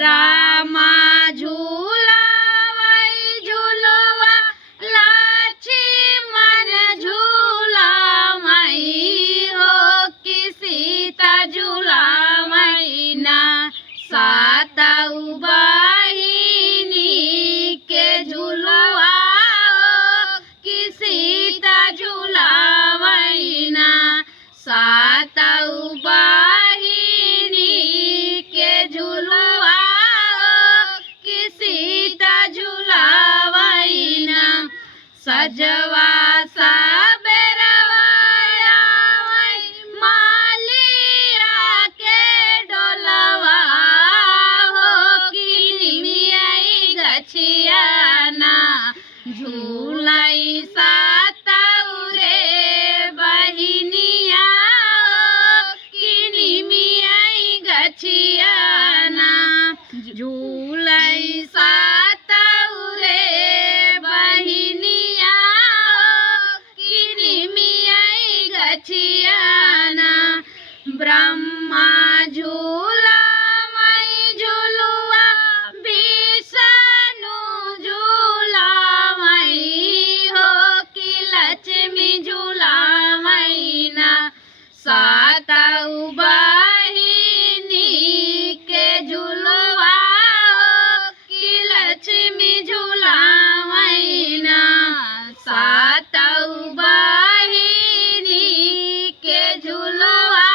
रामा झूलावै झूलवा लक्ष्मण झूलावै हो कि सीता झूलावै ना सातऊ बहिनी के झूलवा हो कि सीता झूलावै ना सातऊ बहिनी के झूलवा हो कि सीता झूलावै ना सजवा सबेरवा आवै मालिया के डोलवा हो कि निमियै गछिया ना झूलै सातऊ रे बहिनिया हो कि निमियै गछिया ना झूलै सातऊ रे बहिनिया हो कि निमियै गछिया ना ब्रह्मा झूलावै झूलुआ विष्णु झूलावै हो कि लक्ष्मी झूलावै ना सातऊ बहिनी के झूलवा हो कि लक्ष्मी झूलावै ना सातऊ बहिनी के झूलवा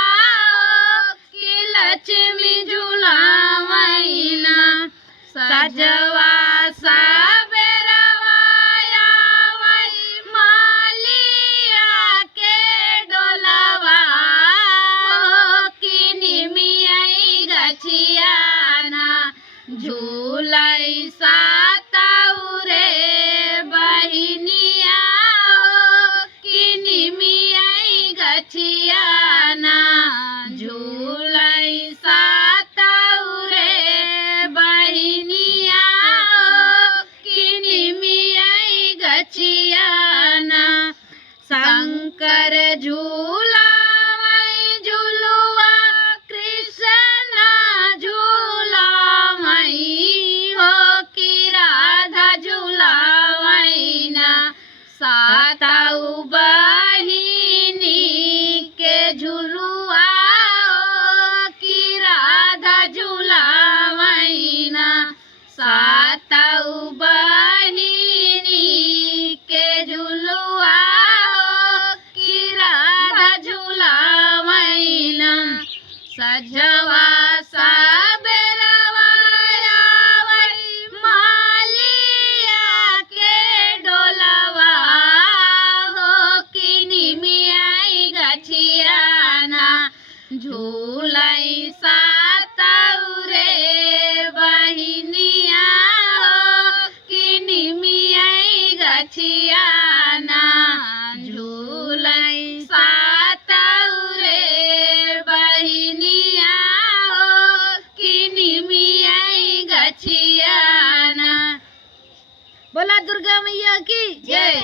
हो कि लक्ष्मी झूलावै ना सजवा सबेरवा आवै मालिया के डोलवा हो कि निमियै गछिया ना झूलै सातऊ रे बहिनिया हो कि निमियै गछिया ना झूलै सातऊ रे बहिनिया हो कि निमियै गछिया ना शंकर झूलावै झूलुआ कृष्ण झूलावै हो कि राधा झूलावै ना सातऊ बहिनी के झूलुआ हो कि राधा झूलावै ना सातऊ बहिनी के झूलुआ हो कि राधा झूलावै ना सजवा सबेरवा आवै मालिया के डोलवा हो कि निमियै गछिया ना झूलै सातऊ रे बहिनिया हो कि निमियै गछिया ना झूलै सातऊ रे बहिनिया हो कि निमियै गछिया ना। बोला दुर्गा मैया की जय।